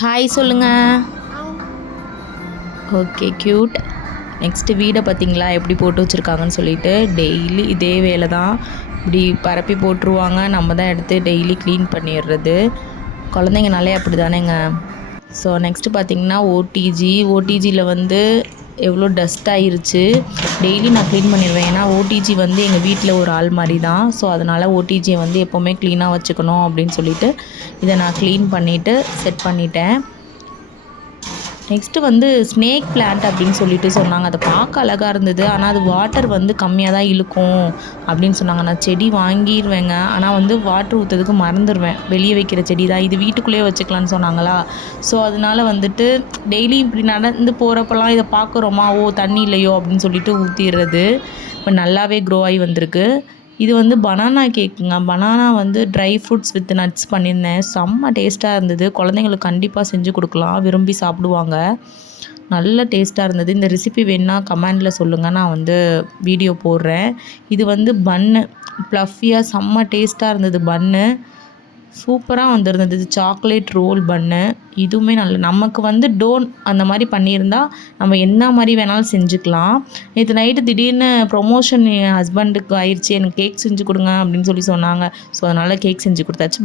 Hi சொல்லுங்க. Okay cute. Next வீடை பார்த்தீங்களா எப்படி போட்டு வச்சுருக்காங்கன்னு சொல்லிட்டு. டெய்லி இதே வேலை தான். இப்படி பரப்பி போட்டுருவாங்க. நம்ம தான் எடுத்து டெய்லி க்ளீன் பண்ணிடுறது. குழந்தைங்கனாலே அப்படி தானேங்க. ஸோ நெக்ஸ்ட்டு பார்த்தீங்கன்னா ஓடிஜியில் வந்து எவ்வளோ டஸ்ட் ஆயிருச்சு. டெய்லி நான் க்ளீன் பண்ணிடுவேன். ஏன்னா ஓடிஜி வந்து எங்கள் வீட்டில் ஒரு ஆள் மாதிரி தான். ஸோ அதனால் ஓடிஜியை வந்து எப்போவுமே க்ளீனாக வச்சுக்கணும் அப்படின்னு சொல்லிட்டு இதை நான் க்ளீன் பண்ணிவிட்டு செட் பண்ணிட்டேன். நெக்ஸ்ட்டு வந்து ஸ்னேக் பிளான்ட் அப்படின்னு சொல்லிட்டு சொன்னாங்க. அதை பார்க்க அழகாக இருந்தது. ஆனால் அது வாட்டர் வந்து கம்மியாக தான் இழுக்கும் அப்படின்னு சொன்னாங்க. நான் செடி வாங்கிடுவேங்க. ஆனால் வந்து வாட்ரு ஊற்றுறதுக்கு மறந்துடுவேன். வெளியே வைக்கிற செடி தான். இது வீட்டுக்குள்ளேயே வச்சுக்கலான்னு சொன்னாங்களா. ஸோ அதனால வந்துட்டு டெய்லி இப்படி நடந்து போகிறப்பெல்லாம் இதை பார்க்குறோமா, தண்ணி இல்லையோ அப்படின்னு சொல்லிட்டு ஊற்றிடுறது. இப்போ நல்லாவே க்ரோ ஆகி வந்திருக்கு. இது வந்து பனானா கேக்குங்க. பனானா வந்து ட்ரை ஃப்ரூட்ஸ் வித் நட்ஸ் பண்ணியிருந்தேன். செம்ம டேஸ்ட்டாக இருந்தது. குழந்தைங்களுக்கு கண்டிப்பாக செஞ்சு கொடுக்கலாம். விரும்பி சாப்பிடுவாங்க. நல்ல டேஸ்ட்டாக இருந்தது. இந்த ரெசிபி வேணுன்னா கமெண்டில் சொல்லுங்கள். நான் வந்து வீடியோ போடுறேன். இது வந்து பன்னு ப்ளஃபியாக செம்ம டேஸ்ட்டாக இருந்தது. பன்னு சூப்பராக வந்திருந்தது. இது சாக்லேட் ரோல் பன்னு. இதுவுமே நமக்கு வந்து டோன் அந்த மாதிரி பண்ணியிருந்தா நம்ம என்ன மாதிரி வேணாலும் செஞ்சுக்கலாம். நேற்று நைட்டு திடீர்னு ப்ரொமோஷன் என் ஹஸ்பண்டுக்கு ஆயிடுச்சு. எனக்கு கேக் செஞ்சு கொடுங்க அப்படின்னு சொல்லி சொன்னாங்க. ஸோ அதனால் கேக் செஞ்சு கொடுத்தாச்சு.